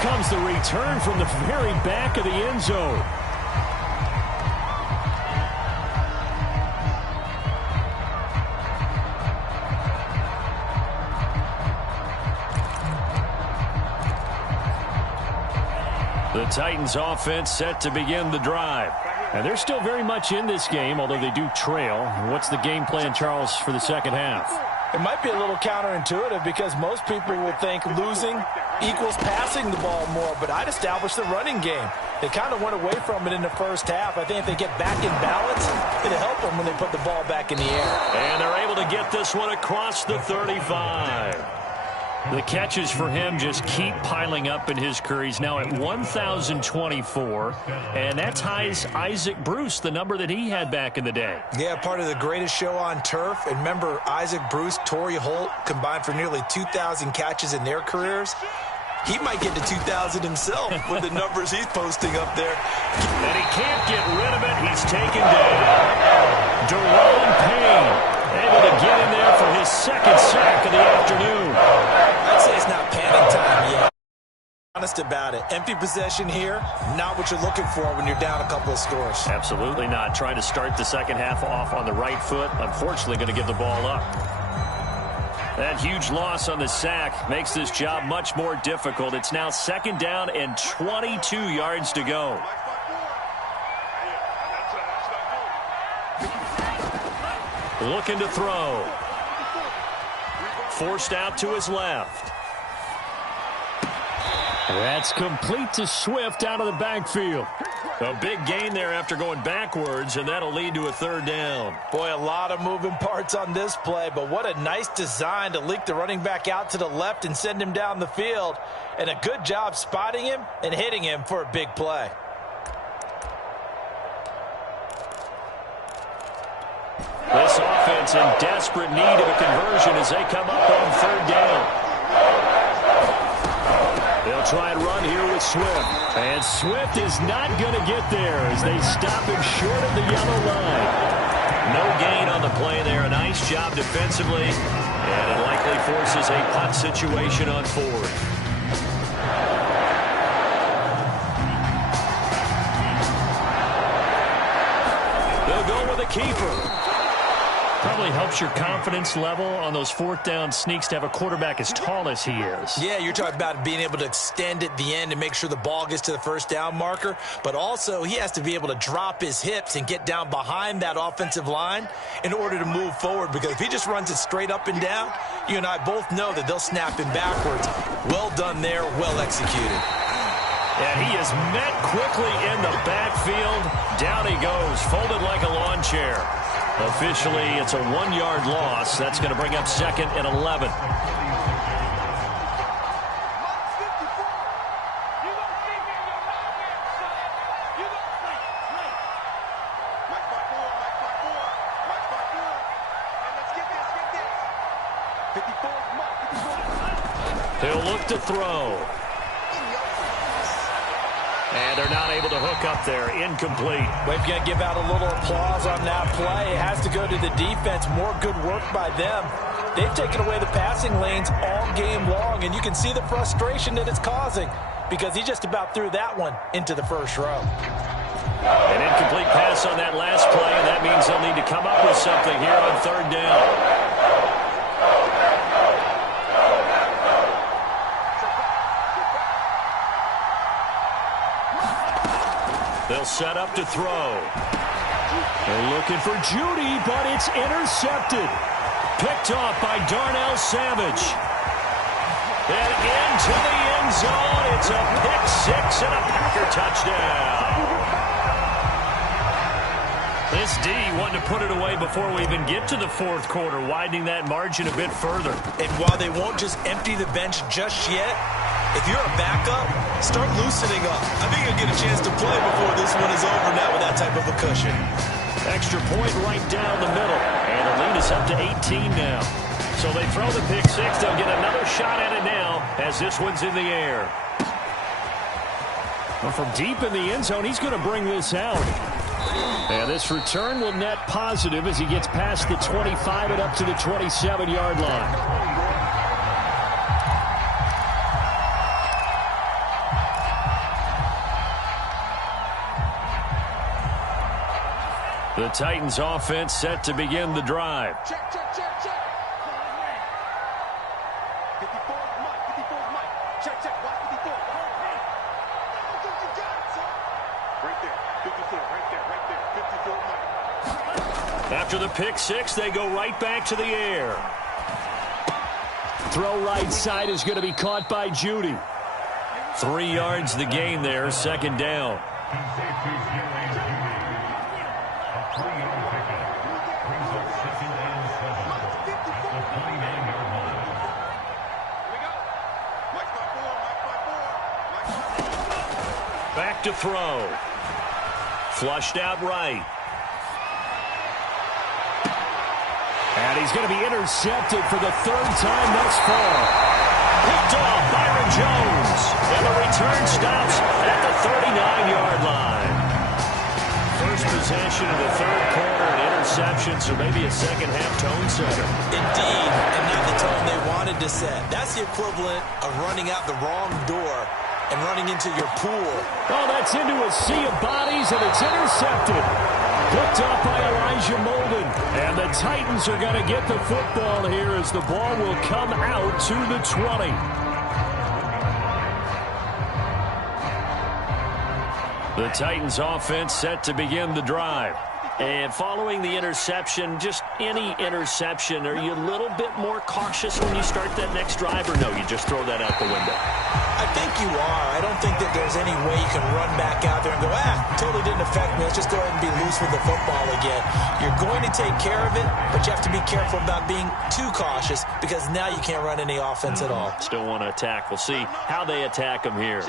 comes the return from the very back of the end zone. The Titans offense set to begin the drive. And they're still very much in this game, although they do trail. What's the game plan, Charles, for the second half? It might be a little counterintuitive because most people will think losing equals passing the ball more, but I'd establish the running game. They kind of went away from it in the first half. I think if they get back in balance, it'll help them when they put the ball back in the air. And they're able to get this one across the 35. The catches for him just keep piling up in his career. He's now at 1,024, and that ties Isaac Bruce, the number that he had back in the day. Yeah, part of the greatest show on turf. And remember, Isaac Bruce, Torrey Holt combined for nearly 2,000 catches in their careers. He might get to 2,000 himself with the numbers he's posting up there. And he can't get rid of it. He's taken down. Deron Payne able to get in there for his second sack of the afternoon. I'd say it's not panic time yet. Honest about it. Empty possession here, not what you're looking for when you're down a couple of scores. Absolutely not. Trying to start the second half off on the right foot. Unfortunately, going to give the ball up. That huge loss on the sack makes this job much more difficult. It's now second down and 22 yards to go. Looking to throw. Forced out to his left. That's complete to Swift out of the backfield. A big gain there after going backwards, and that'll lead to a third down. Boy, a lot of moving parts on this play, but what a nice design to leak the running back out to the left and send him down the field. And a good job spotting him and hitting him for a big play. This offense in desperate need of a conversion as they come up on third down. They'll try and run here with Swift. And Swift is not going to get there as they stop him short of the yellow line. No gain on the play there. A nice job defensively. And it likely forces a punt situation on fourth. They'll go with a keeper. Probably helps your confidence level on those fourth down sneaks to have a quarterback as tall as he is. Yeah, you're talking about being able to extend at the end and make sure the ball gets to the first down marker. But also, he has to be able to drop his hips and get down behind that offensive line in order to move forward. Because if he just runs it straight up and down, you and I both know that they'll snap him backwards. Well done there, well executed. And he is met quickly in the backfield. Down he goes, folded like a lawn chair. Officially, it's a 1-yard loss. That's going to bring up second and 11. He'll look to throw. And they're not able to hook up there. Incomplete. We've got to give out a little applause on that play. It has to go to the defense. More good work by them. They've taken away the passing lanes all game long, and you can see the frustration that it's causing because he just about threw that one into the first row. An incomplete pass on that last play, and that means they'll need to come up with something here on third down. They'll set up to throw. They're looking for Judy, but it's intercepted. Picked off by Darnell Savage. And into the end zone. It's a pick six and a Packer touchdown. This D wanted to put it away before we even get to the fourth quarter, widening that margin a bit further. And while they won't just empty the bench just yet, if you're a backup, start loosening up. I think you'll get a chance to play before this one is over now with that type of a cushion. Extra point right down the middle. And the lead is up to 18 now. So they throw the pick six. They'll get another shot at it now as this one's in the air. Well, from deep in the end zone, he's going to bring this out. And this return will net positive as he gets past the 25 and up to the 27-yard line. The Titans offense set to begin the drive. Check, check, check, check. 54 Mike, 54 Mike. Check, check, watch 54. Right there, 54, right there, 54 Mike. After the pick six, they go right back to the air. Throw right side is going to be caught by Jeudy. 3 yards the gain there, second down. Back to throw. Flushed out right. And he's going to be intercepted for the 3rd time thus far. Picked off Byron Jones. And the return stops at the 39-yard line. First possession of the 3rd quarter, an interception, so maybe a second-half tone setter. Indeed, and not the tone they wanted to set. That's the equivalent of running out the wrong door and running into your pool. Oh, that's into a sea of bodies, and it's intercepted. Picked up by Elijah Molden. And the Titans are going to get the football here as the ball will come out to the 20. The Titans offense set to begin the drive. And following the interception, just any interception, are you a little bit more cautious when you start that next drive, or no, you just throw that out the window? I think you are. I don't think that there's any way you can run back out there and go, totally didn't affect me. Let's just go ahead and be loose with the football again. You're going to take care of it, but you have to be careful about being too cautious because now you can't run any offense at all. Still want to attack. We'll see how they attack them here.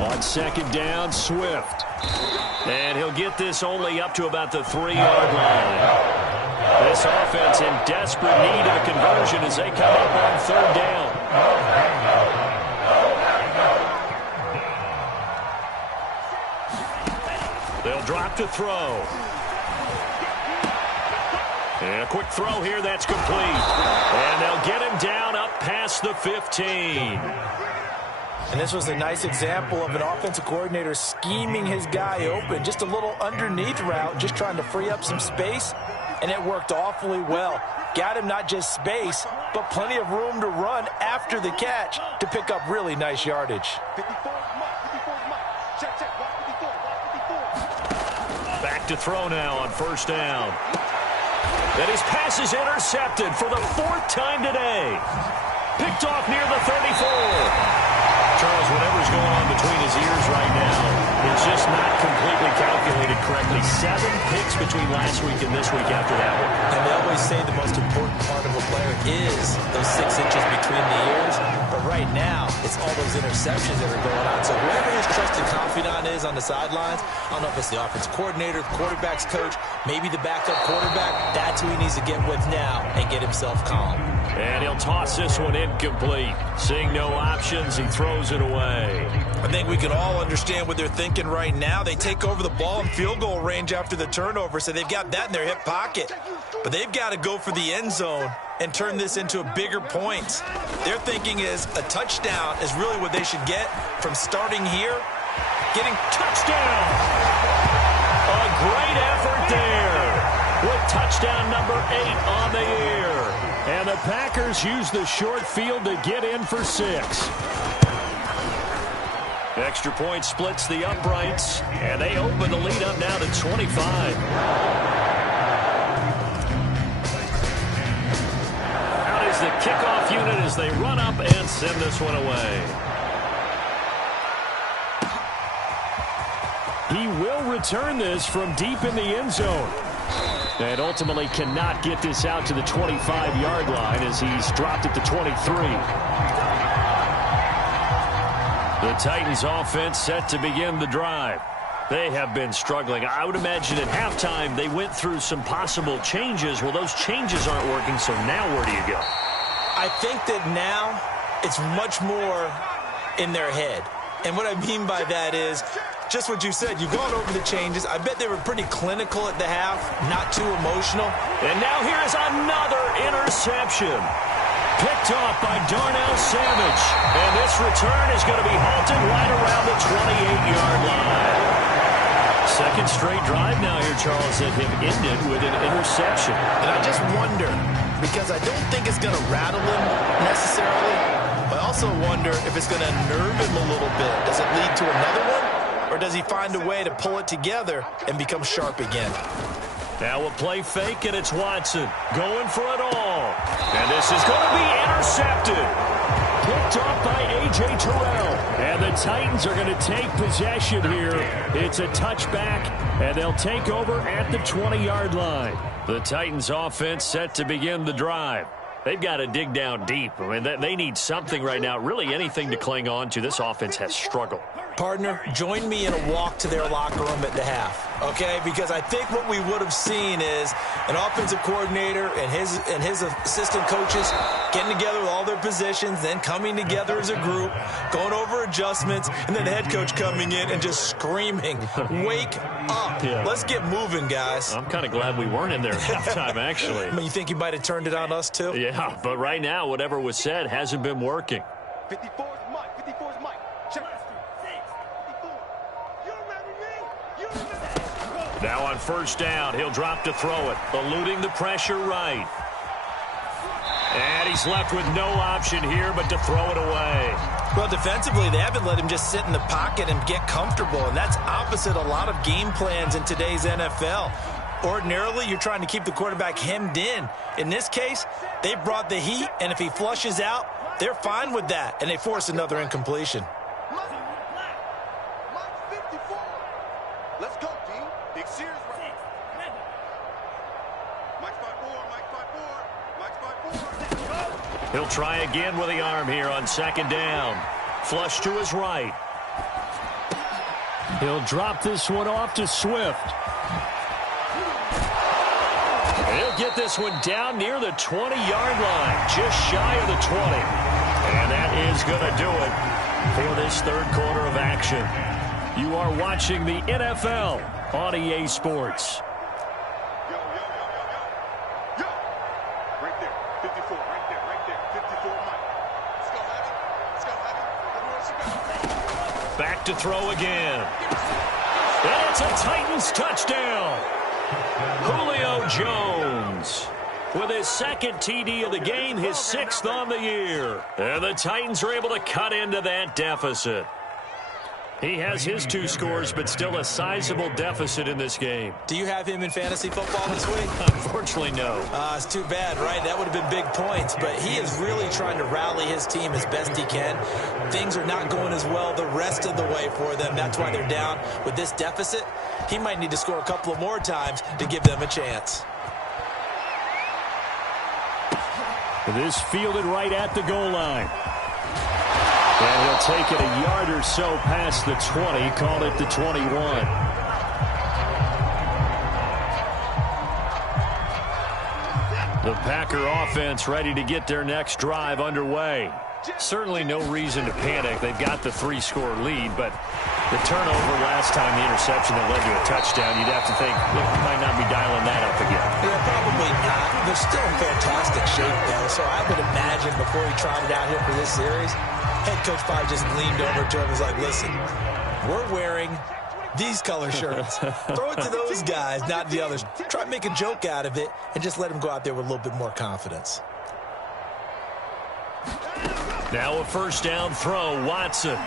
On second down, Swift. And he'll get this only up to about the 3-yard line. This offense in desperate need of a conversion as they come up on 3rd down. They'll drop to throw. And a quick throw here that's complete. And they'll get him down up past the 15. And this was a nice example of an offensive coordinator scheming his guy open. Just a little underneath route, just trying to free up some space. And it worked awfully well. Got him not just space, but plenty of room to run after the catch to pick up really nice yardage. Back to throw now on 1st down. And his pass is intercepted for the 4th time today. Picked off near the 34. Charles, whatever's going on between his ears right now, it's just not completely calculated correctly. 7 picks between last week and this week after that one. And they always say the most important part of a player is those 6 inches between the ears. But right now, it's all those interceptions that are going on. So whoever his trusted confidant is on the sidelines, I don't know if it's the offensive coordinator, the quarterback's coach, maybe the backup quarterback, that's who he needs to get with now and get himself calm. And he'll toss this one incomplete. Seeing no options, he throws it away. I think we can all understand what they're thinking right now. They take over the ball in field goal range after the turnover, so they've got that in their hip pocket. But they've got to go for the end zone and turn this into a bigger point. Their thinking is a touchdown is really what they should get from starting here. Getting touchdown. A great effort there with touchdown number 8 on the year. And the Packers use the short field to get in for 6. Extra point splits the uprights, and they open the lead up now to 25. Out is the kickoff unit as they run up and send this one away. He will return this from deep in the end zone. And ultimately cannot get this out to the 25-yard line as he's dropped at the 23. The Titans offense set to begin the drive. They have been struggling. I would imagine at halftime they went through some possible changes. Well, those changes aren't working, so now where do you go? I think that now it's much more in their head. And what I mean by that is just what you said. You've gone over the changes. I bet they were pretty clinical at the half, not too emotional. And now here is another interception. Picked off by Darnell Savage. And this return is going to be halted right around the 28-yard line. Second straight drive now here, Charles, that have ended with an interception. And I just wonder, because I don't think it's going to rattle him necessarily, but I also wonder if it's going to nerve him a little bit. Does it lead to another one? Or does he find a way to pull it together and become sharp again? Now a play fake, and it's Watson going for it all. And this is going to be intercepted. Picked off by A.J. Terrell. And the Titans are going to take possession here. It's a touchback, and they'll take over at the 20-yard line. The Titans offense set to begin the drive. They've got to dig down deep. I mean, they need something right now, really anything to cling on to. This offense has struggled. Partner, join me in a walk to their locker room at the half, okay? Because I think what we would have seen is an offensive coordinator and his assistant coaches getting together with all their positions, then coming together as a group, going over adjustments, and then the head coach coming in and just screaming, wake up. Yeah. Let's get moving, guys. I'm kind of glad we weren't in there at halftime, actually. I mean, you think he might have turned it on us, too? Yeah, but right now, whatever was said hasn't been working. 54 is Mike. 54 is Mike. Check. Now on first down, he'll drop to throw it, eluding the pressure right. And he's left with no option here but to throw it away. Well, defensively, they haven't let him just sit in the pocket and get comfortable, and that's opposite a lot of game plans in today's NFL. Ordinarily, you're trying to keep the quarterback hemmed in. In this case, they brought the heat, and if he flushes out, they're fine with that, and they force another incompletion. Let's go, D. Big Sears right. Mike's 5-4, Mike's 5-4, Mike's 5-4. He'll try again with the arm here on second down. Flush to his right. He'll drop this one off to Swift. He'll get this one down near the 20-yard line, just shy of the 20. And that is going to do it for this third quarter of action. You are watching the NFL on EA Sports. Yo. Right there. 54, right there. 54, Mike. Let's go, Let's go. Back to throw again. And it's a Titans touchdown. Julio Jones with his second TD of the game, his sixth on the year. And the Titans are able to cut into that deficit. He has his 2 scores, but still a sizable deficit in this game. Do you have him in fantasy football this week? Unfortunately, no. It's too bad, right? That would have been big points, but he is really trying to rally his team as best he can. Things are not going as well the rest of the way for them. That's why they're down with this deficit. He might need to score a couple of more times to give them a chance. This fielded right at the goal line. And he'll take it a yard or so past the 20, call it the 21. The Packer offense ready to get their next drive underway. Certainly no reason to panic. They've got the 3-score lead, but the turnover last time, the interception that led to a touchdown, you'd have to think, look, might not be dialing that up again. Yeah, probably not. They're still in fantastic shape, though, so I would imagine before he trotted out here for this series, head coach probably just leaned over to him and was like, listen, we're wearing these color shirts. Throw it to those guys, not the others. Try to make a joke out of it and just let them go out there with a little bit more confidence. Now a first down throw, Watson.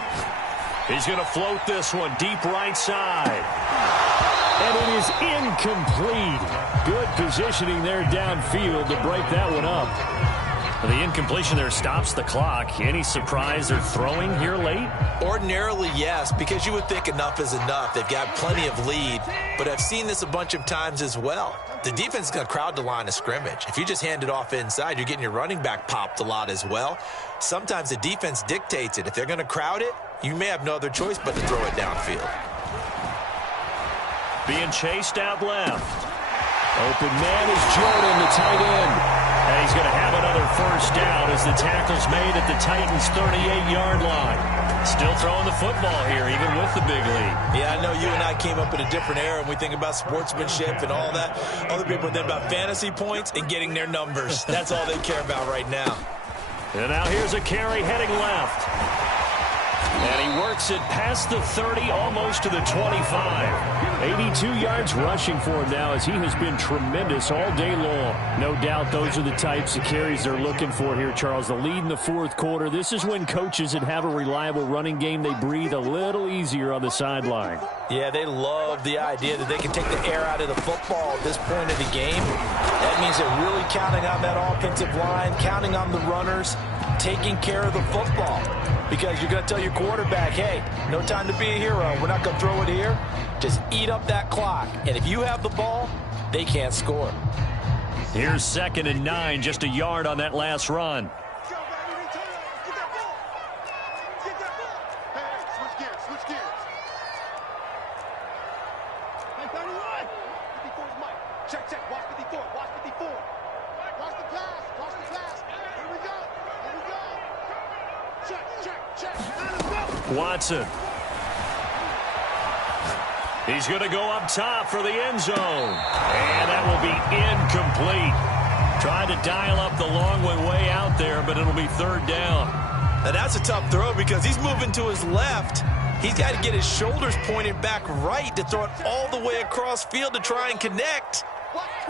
He's going to float this one deep right side. And it is incomplete. Good positioning there downfield to break that one up. The incompletion there stops the clock. Any surprise they're throwing here late? Ordinarily, yes, because you would think enough is enough. They've got plenty of lead, but I've seen this a bunch of times as well. The defense is going to crowd the line of scrimmage. If you just hand it off inside, you're getting your running back popped a lot as well. Sometimes the defense dictates it. If they're going to crowd it, you may have no other choice but to throw it downfield. Being chased out left. Open man is Jordan, the tight end. And he's going to have another first down as the tackle's made at the Titans' 38-yard line. Still throwing the football here, even with the big lead. Yeah, I know you and I came up in a different era, and we think about sportsmanship and all that. Other people think about fantasy points and getting their numbers. That's all they care about right now. And now here's a carry heading left. And he works it past the 30, almost to the 25. 82 yards rushing for him now as he has been tremendous all day long. No doubt those are the types of carries they're looking for here, Charles. The lead in the fourth quarter. This is when coaches that have a reliable running game, they breathe a little easier on the sideline. Yeah, they love the idea that they can take the air out of the football at this point of the game. That means they're really counting on that offensive line, counting on the runners, taking care of the football. Because you're going to tell your quarterback, hey, no time to be a hero. We're not going to throw it here. Just eat up that clock. And if you have the ball, they can't score. Here's 2nd and 9, just a yard on that last run. Watson. He's going to go up top for the end zone. And that will be incomplete. Trying to dial up the long way out there, but it'll be 3rd down. Now that's a tough throw because he's moving to his left. He's got to get his shoulders pointed back right to throw it all the way across field to try and connect.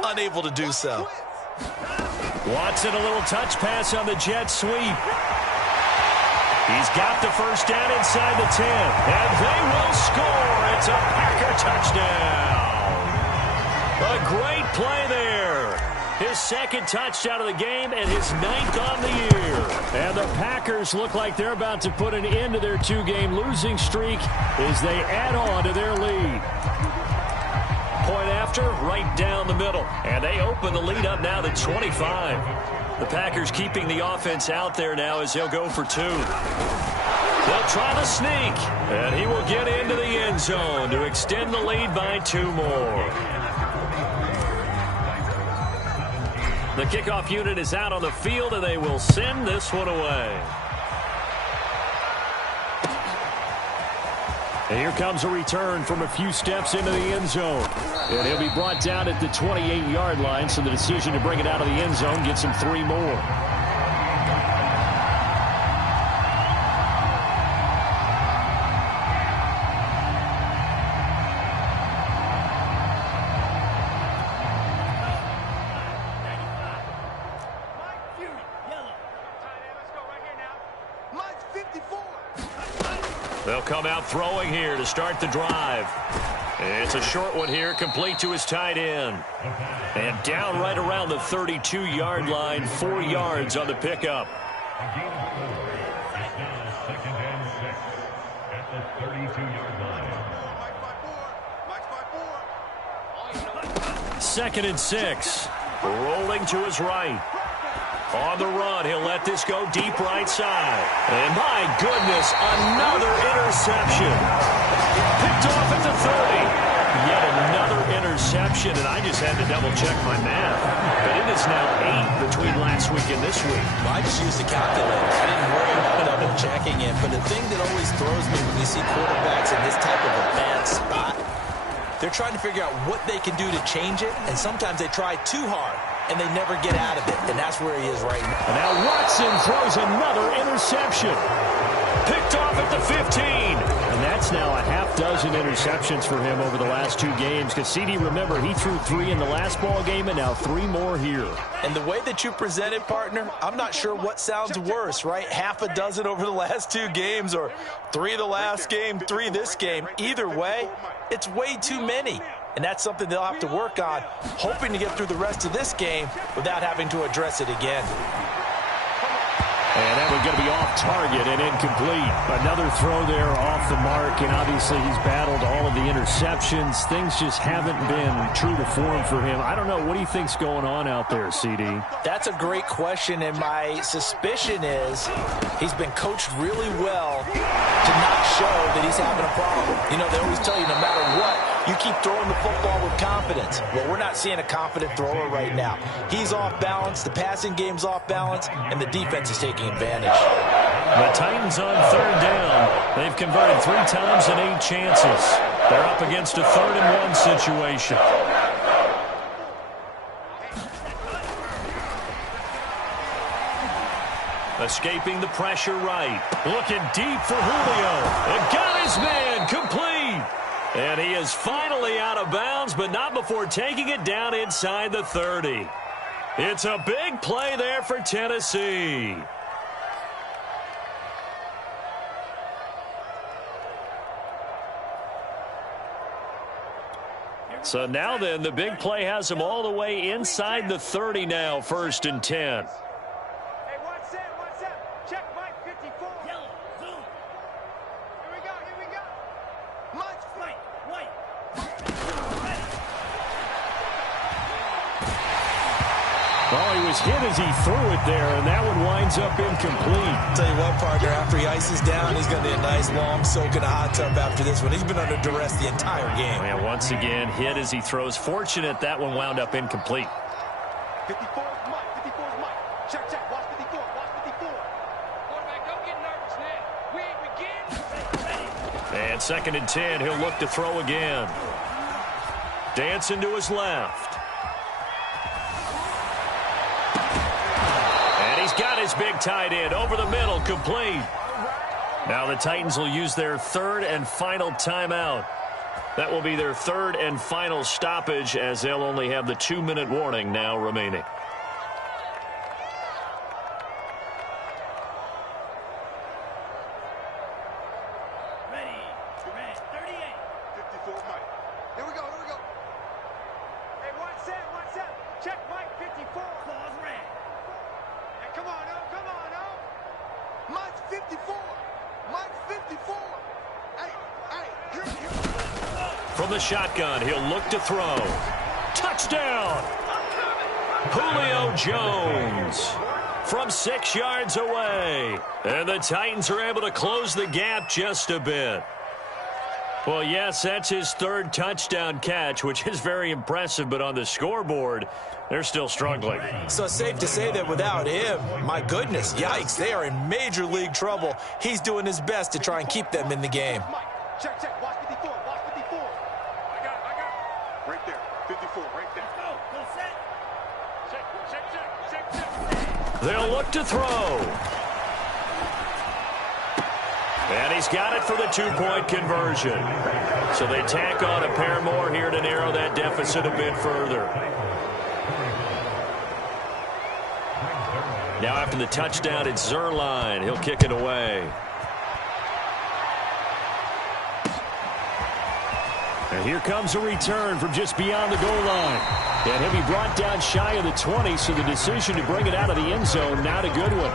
Unable to do so. Watson, a little touch pass on the jet sweep. He's got the first down inside the 10. And they will score. It's a Packer touchdown. A great play there. His 2nd touchdown of the game and his 9th on the year. And the Packers look like they're about to put an end to their 2-game losing streak as they add on to their lead. Point after, right down the middle. And they open the lead up now to 25. The Packers keeping the offense out there now as they'll go for 2. They'll try the sneak, and he will get into the end zone to extend the lead by 2 more. The kickoff unit is out on the field, and they will send this one away. And here comes a return from a few steps into the end zone. And he'll be brought down at the 28-yard line, so the decision to bring it out of the end zone gets him 3 more. They'll come out throwing here to start the drive. It's a short one here, complete to his tight end. And down right around the 32-yard line, 4 yards on the pickup. Second and 6. Rolling to his right. On the run, he'll let this go deep right side. And my goodness, another interception. Picked off at the 30. Yet another interception, and I just had to double-check my math. But it is now 8 between last week and this week. Well, I just used the calculator. I didn't worry about double-checking it. But the thing that always throws me when you see quarterbacks in this type of a bad spot, they're trying to figure out what they can do to change it, and sometimes they try too hard. And they never get out of it, and that's where he is right now. And now Watson throws another interception. Picked off at the 15. And that's now a half-dozen interceptions for him over the last 2 games. Because CD, remember, he threw 3 in the last ball game and now 3 more here. And the way that you presented, partner, I'm not sure what sounds worse, right? Half a dozen over the last 2 games or 3 the last game, 3 this game. Either way, it's way too many. And that's something they'll have to work on, hoping to get through the rest of this game without having to address it again. And that one's going to be off target and incomplete. Another throw there off the mark, and obviously he's battled all of the interceptions. Things just haven't been true to form for him. I don't know. What do you think's going on out there, CD? That's a great question, and my suspicion is he's been coached really well to not show that he's having a problem. You know, they always tell you no matter what, you keep throwing the football with confidence. Well, we're not seeing a confident thrower right now. He's off balance, the passing game's off balance, and the defense is taking advantage. The Titans on 3rd down. They've converted 3 times and 8 chances. They're up against a 3rd and 1 situation. Escaping the pressure right. Looking deep for Julio. And got his man complete. And he is finally out of bounds, but not before taking it down inside the 30. It's a big play there for Tennessee. So now then, the big play has him all the way inside the 30 now, 1st and 10. Hey, what's up? Check Mike 54. Yellow, zoom. Here we go. Mike, white. Oh, he was hit as he threw it there, and that one winds up incomplete. Tell you what, partner, after he ices down, he's going to need a nice long soak in a hot tub after this one. He's been under duress the entire game. And once again, hit as he throws. Fortunate that one wound up incomplete. 54 is Mike. 54 is Mike. Check. Watch 54. Watch 54. Quarterback, don't get nervous now. We ain't begin. And 2nd and 10, he'll look to throw again. Dancing to his left. He's got his big tight end over the middle, complete. Now the Titans will use their 3rd and final timeout. That will be their 3rd and final stoppage, as they'll only have the 2-minute warning now remaining. Ready, 38. 54 Mike. Here we go. Hey, what's up? Check Mike 54. Claws red. Hey, come on, oh. Mike's 54. Mike's 54. Hey, here. From the shotgun, he'll look to throw. Touchdown! Julio Jones from 6 yards away. And the Titans are able to close the gap just a bit. Well, yes, that's his 3rd touchdown catch, which is very impressive, but on the scoreboard, they're still struggling. So it's safe to say that without him, my goodness, yikes, they are in major league trouble. He's doing his best to try and keep them in the game. Mike. Check. Watch 54. Watch 54. I got it. Right there. 54. Right there. Go set. Check. They'll look to throw. And he's got it for the 2-point conversion. So they tack on a pair more here to narrow that deficit a bit further. Now after the touchdown, it's Zuerlein. He'll kick it away. And here comes a return from just beyond the goal line. And he'll be brought down shy of the 20, so the decision to bring it out of the end zone, not a good one.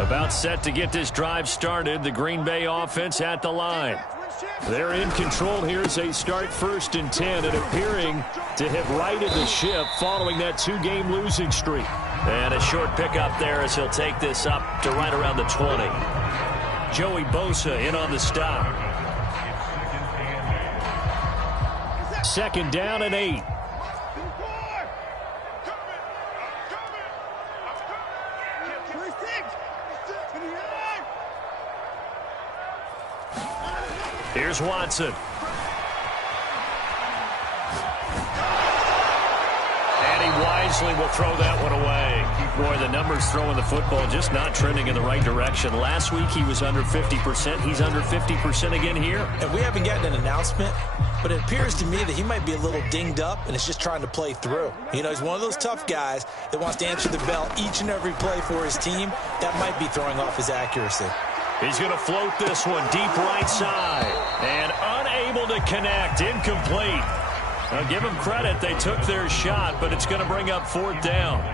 About set to get this drive started. The Green Bay offense at the line. They're in control here as they start 1st and 10 and appearing to have righted the ship following that 2-game losing streak. And a short pickup there as he'll take this up to right around the 20. Joey Bosa in on the stop. 2nd down and 8. Here's Watson. And he wisely will throw that one away. Boy, the numbers throwing the football just not trending in the right direction. Last week he was under 50%. He's under 50% again here. And we haven't gotten an announcement, but it appears to me that he might be a little dinged up and is just trying to play through. You know, he's one of those tough guys that wants to answer the bell each and every play for his team. That might be throwing off his accuracy. He's going to float this one deep right side. And unable to connect. Incomplete. Now, give them credit. They took their shot, but it's going to bring up 4th down.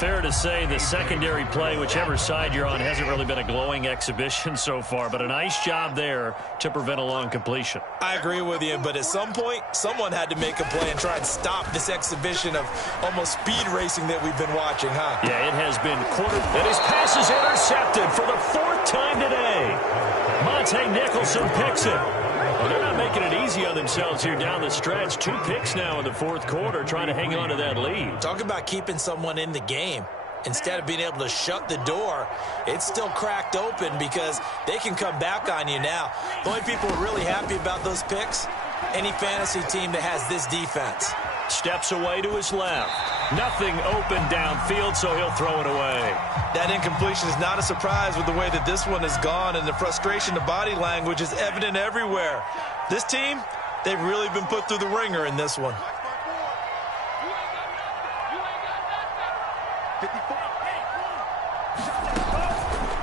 Fair to say the secondary play, whichever side you're on, hasn't really been a glowing exhibition so far, but a nice job there to prevent a long completion. I agree with you, but at some point, someone had to make a play and try and stop this exhibition of almost speed racing that we've been watching, huh? Yeah, it has been quartered, and his pass is intercepted for the 4th time today. Monte Nicholson picks it. Well, they're not making it easy on themselves here down the stretch. 2 picks now in the 4th quarter, trying to hang on to that lead. Talk about keeping someone in the game. Instead of being able to shut the door, it's still cracked open because they can come back on you now. The only people who are really happy about those picks any fantasy team that has this defense. Steps away to his left. Nothing open downfield, so he'll throw it away. That incompletion is not a surprise with the way that this one has gone, and the frustration, the body language is evident everywhere. This team, they've really been put through the ringer in this one.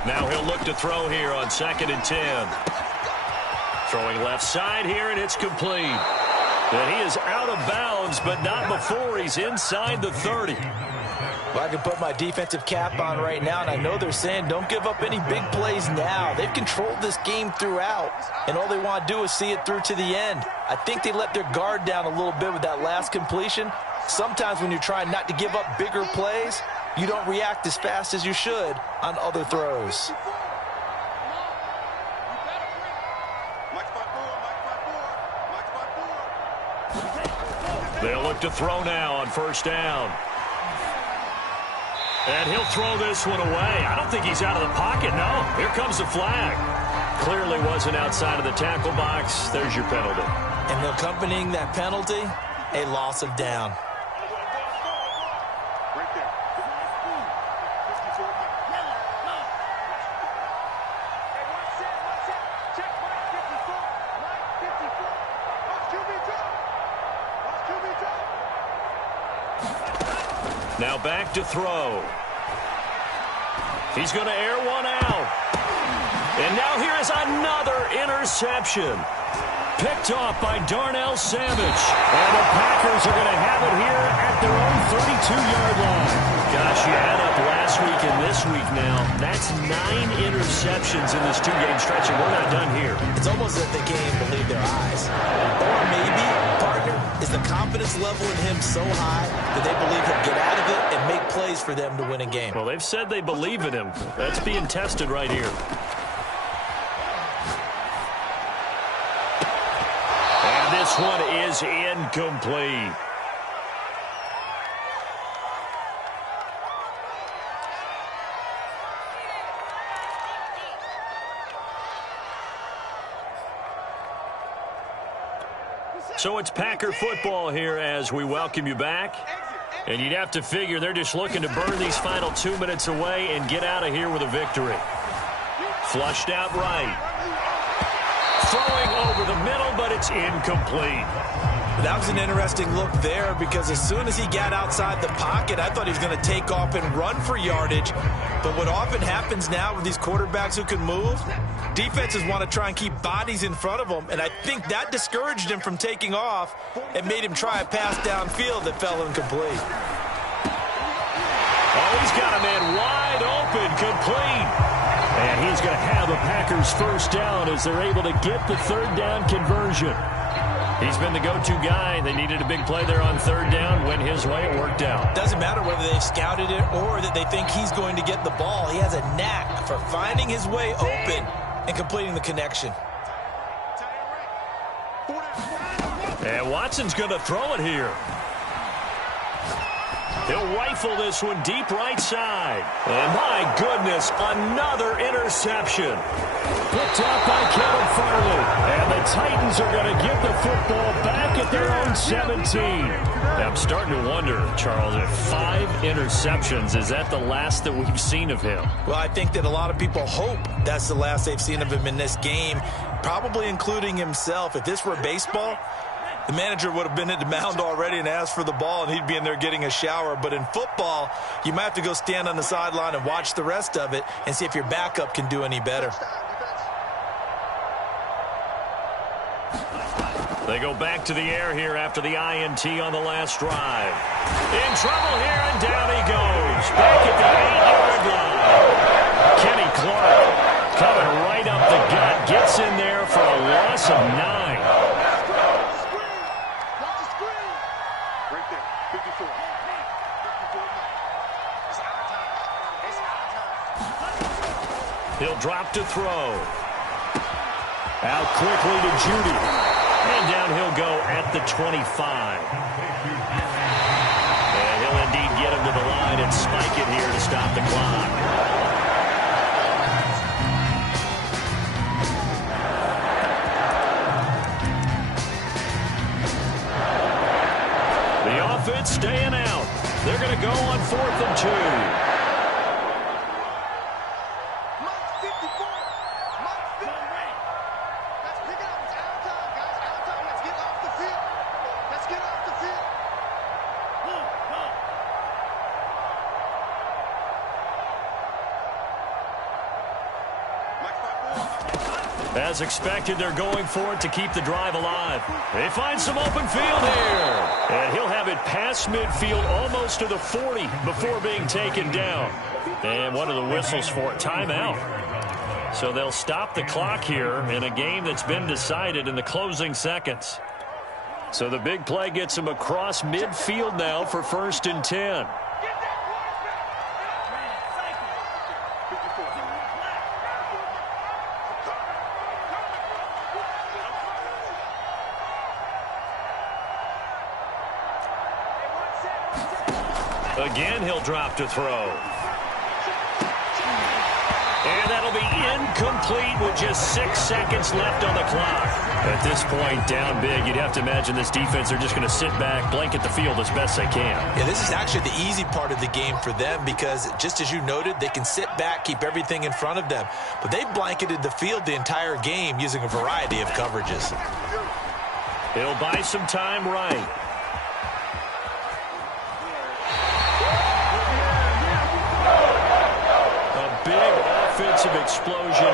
Now he'll look to throw here on 2nd and 10. Throwing left side here, and it's complete. And he is out of bounds, but not before he's inside the 30. Well, I can put my defensive cap on right now, and I know they're saying don't give up any big plays now. They've controlled this game throughout, and all they want to do is see it through to the end. I think they let their guard down a little bit with that last completion. Sometimes when you're trying not to give up bigger plays, you don't react as fast as you should on other throws. They'll look to throw now on 1st down. And he'll throw this one away. I don't think he's out of the pocket, no. Here comes the flag. Clearly wasn't outside of the tackle box. There's your penalty. And accompanying that penalty, a loss of down. Now back to throw. He's going to air one out. And now here is another interception. Picked off by Darnell Savage. And the Packers are going to have it here at their own 32-yard line. Gosh, you add up last week and this week now. That's 9 interceptions in this 2-game stretch, and we're not done here. It's almost as if they can't even believe their eyes. Or maybe, partner, is the confidence level in him so high that they believe he'll get out of it and make plays for them to win a game. Well, they've said they believe in him. That's being tested right here. And this one is incomplete. So it's Packer football here as we welcome you back. And you'd have to figure they're just looking to burn these final 2 minutes away and get out of here with a victory. Flushed out right. Throwing over the middle, but it's incomplete. That was an interesting look there because as soon as he got outside the pocket, I thought he was going to take off and run for yardage. But what often happens now with these quarterbacks who can move, defenses want to try and keep bodies in front of them, and I think that discouraged him from taking off and made him try a pass downfield that fell incomplete. Oh, he's got a man wide open, complete. And he's going to have a Packers first down as they're able to get the 3rd down conversion. He's been the go-to guy. They needed a big play there on 3rd down. Went his way. It worked out. Doesn't matter whether they scouted it or that they think he's going to get the ball. He has a knack for finding his way open and completing the connection. And Watson's going to throw it here. He'll rifle this one deep right side. And my goodness, another interception. Picked up by Kevin Farley. And the Titans are going to get the football back at their own 17. I'm starting to wonder, Charles, if 5 interceptions, is that the last that we've seen of him? Well, I think that a lot of people hope that's the last they've seen of him in this game, probably including himself. If this were baseball, the manager would have been at the mound already and asked for the ball, and he'd be in there getting a shower. But in football, you might have to go stand on the sideline and watch the rest of it and see if your backup can do any better. They go back to the air here after the INT on the last drive. In trouble here, and down he goes. Back at the 8-yard line. Kenny Clark coming right up the gut. Gets in there for a loss of 9. He'll drop to throw. Out quickly to Judy. And down he'll go at the 25. And he'll indeed get him to the line and spike it here to stop the clock. offense staying out. They're going to go on 4th and 2. Mike 54. Mike 50. Let's pick it up. It's out of time, guys. Out of time. Let's get off the field. Let's get off the field. As expected, they're going for it to keep the drive alive. They find some open field here. And he'll have it past midfield almost to the 40 before being taken down. And what are the whistles for? Timeout. So they'll stop the clock here in a game that's been decided in the closing seconds. So the big play gets him across midfield now for 1st and 10. Again, he'll drop to throw. And that'll be incomplete with just 6 seconds left on the clock. At this point, down big, you'd have to imagine this defense are just going to sit back, blanket the field as best they can. Yeah, this is actually the easy part of the game for them because, just as you noted, they can sit back, keep everything in front of them. But they've blanketed the field the entire game using a variety of coverages. He'll buy some time right. A big offensive explosion.